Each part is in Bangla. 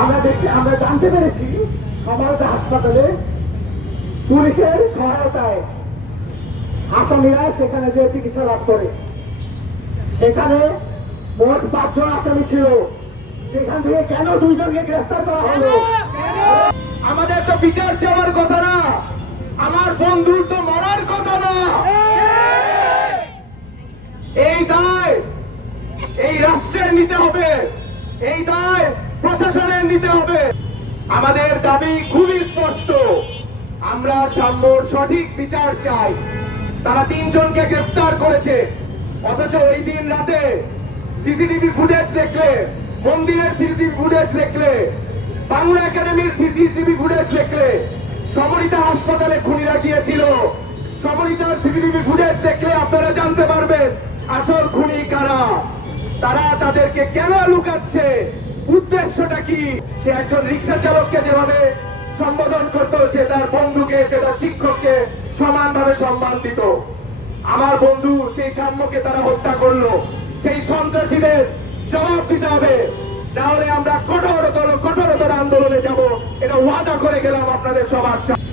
আমরা জানতে পেরেছি সমাজে হাসপাতালে পুলিশের সহায়তায় আসামিরা সেখানে যে চিকিৎসা লাভ করে, সেখানে মোট 5 জন আসামি ছিল। সেখান থেকে কেন 2 জনকে গ্রেফতার করা হলো? আমাদের তো বিচার চাওয়ার কথা না, আমার বন্ধুর তো মরার কথা না। এই দায় এই রাষ্ট্রের নিতে হবে, এই দায় প্রশাসনের নিতে হবে। আমাদের দাবি খুবই স্পষ্ট, আমরা সাম্যর সঠিক বিচার চাই। তারা 3 জনকে গ্রেফতার করেছে, অথচ ওই দিন রাতে সিসিটিভি ফুটেজ দেখলে, মন্দিরের সিসিটিভি ফুটেজ দেখলে, বাংলা একাডেমির সিসিটিভি ফুটেজ দেখলে, সমরিতা হাসপাতালে খুনিরা গিয়েছিল, সমরিতার সিসিটিভি ফুটেজ দেখলে আপনারা জানতে পারবেন আসল খুনি কারা, তারা তাদেরকে কেন লুকাচ্ছে, উদ্দেশ্যটা কি। সে একজন রিক্সা চালককে যেভাবে সম্বোধন করতো, সে তার বন্ধুকে, সে তার শিক্ষককে সমানভাবে সম্মান দিত। আমার বন্ধু সেই সাম্যকে তারা হত্যা করলো, সেই সন্ত্রাসীদের জবাব দিতে হবে, নাহলে আমরা কঠোরতর আন্দোলনে যাব, এটা ওয়াদা করে গেলাম আপনাদের সবার সাথে।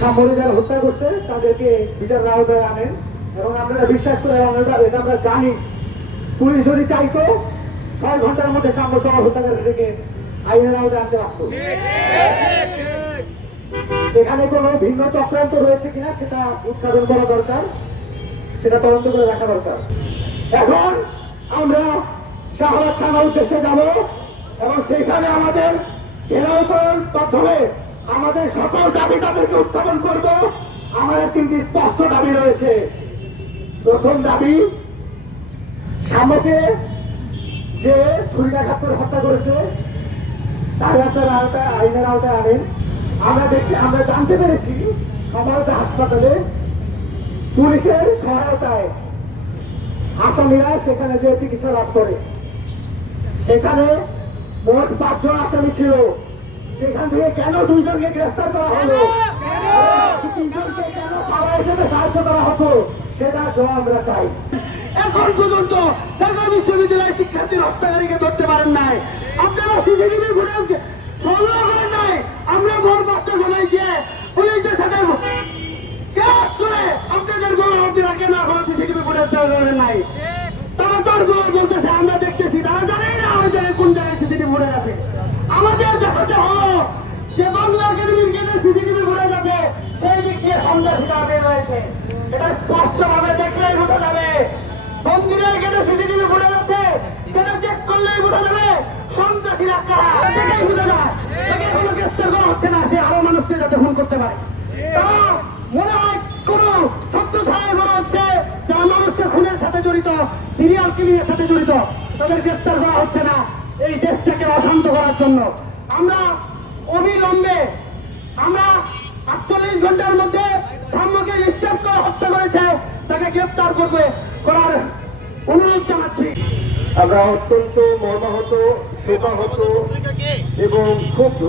সাম্যকে যারা হত্যা করছে তাদেরকে বিচার আওতায় আনেন, এবং আপনারা বিশ্বাস করে এটা আমরা জানি, পুলিশ যদি চাইতো 6 ঘন্টার মধ্যে সাম্য সহ হত্যাকারীদেরকে আইনের আওতায় আনতে পারত। এখানে কোনো ভিন্ন চক্রান্ত রয়েছে কিনা সেটা উৎপাদন করা দরকার, সেটা তদন্ত করে রাখা দরকার। এখন আমরা শাহবাগ থানার উদ্দেশ্যে যাব এবং সেখানে আমাদের ঘেরাও করার মাধ্যমে আমাদের সকল দাবি তাদেরকে উত্থাপন করব। আমাদের 3টি স্পষ্ট দাবি রয়েছে। প্রথম দাবি, সাম্যকে যে ছুরিকাঘাত করে হত্যা করেছে তার আপনারা আইনের আওতায় আনেন। আমরা জানতে পেরেছি সমরতা হাসপাতালে পুলিশের সহায়তায় আসামিরা সেখানে যে চিকিৎসা লাভ করে, সেখানে মোট 5 জন আসামি ছিল। সেখান থেকে কেন 2 জনকে গ্রেফতার করা হলো? 3 জনকে কেন পাওয়া হিসেবে সাহায্য করা হতো, সেটা জবাব আমরা চাই। এখন পর্যন্ত ঢাকা বিশ্ববিদ্যালয়ের শিক্ষার্থীর হত্যাকারীকে ধরতে পারেন নাই, আপনারা সিসিটিভি ফুটেজ সংগ্রহ করেন নাই। আমরা ভোর 5টার সময় গিয়ে পুলিশের সাথে কাজ করে আপনাদের গণহত্যা কেন এখনো সিসিটিভি ফুটেজ ধরেন নাই? তারা তোর বলতেছে আমরা দেখতেছি, তারা জানেই না ওই জায়গায় কোন জায়গায় সিসিটিভি ফুটেজ আছে। আমাদের দেখাতে হলো যে বাংলা একাডেমির গেটে সিসিটিভি ফুটেজ আছে, সেই দিক দিয়ে সন্ত্রাসীরা বের হয়েছে, এটা স্পষ্ট ভাবে দেখলেই বোঝা যাবে। মন্দিরের গেটে সিসিটিভি ফুটেজ আছে, সেটা চেক করলেই বোঝা যাবে সন্ত্রাসীরা কারা, সেটাই বোঝা যায়। তাকে এখনো গ্রেফতার করা হচ্ছে না, সে আরো মানুষকে যাতে খুন করতে পারে। তারা মনে হয় কোন ছত্র ছায় মনে হচ্ছে যারা মানুষকে খুনের সাথে জড়িত, সিরিয়াল কিলিং এর সাথে জড়িত, তাদের গ্রেফতার করা হচ্ছে না এই দেশটাকে অশান্ত করার জন্য। আমরা অবিলম্বে 48 ঘন্টার মধ্যে সাম্যকে রিস্টার্ট করে হত্যা করেছে, তাকে গ্রেফতার করার অনুরোধ জানাচ্ছি। আমরা অত্যন্ত মর্মাহত, শোকাহত এবং ক্ষুব্ধ।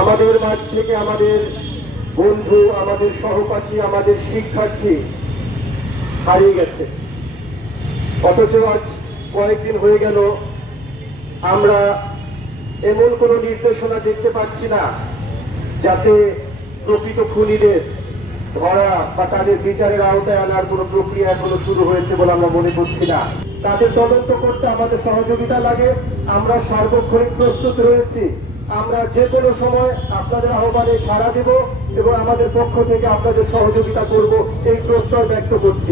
আমাদের মাঝ থেকে আমাদের বন্ধু, আমাদের সহপাঠী, আমাদের শিক্ষার্থী হারিয়ে গেছে, অথচ আজ কয়েকদিন হয়ে গেল আমরা এমন কোনো নির্দেশনা দেখতে পাচ্ছি না যাতে প্রকৃত খুনিদের ধরা বা তাদের বিচারের আওতায় আনার কোনো প্রক্রিয়া এখনো শুরু হয়েছে বলে আমরা মনে করছি না। তাদের তদন্ত করতে আমাদের সহযোগিতা লাগে, আমরা সার্বক্ষণিক প্রস্তুত রয়েছি। আমরা যে কোনো সময় আপনাদের আহ্বানে সাড়া দেব এবং আমাদের পক্ষ থেকে আপনাদের সহযোগিতা করব, এই প্রত্যয় ব্যক্ত করছি।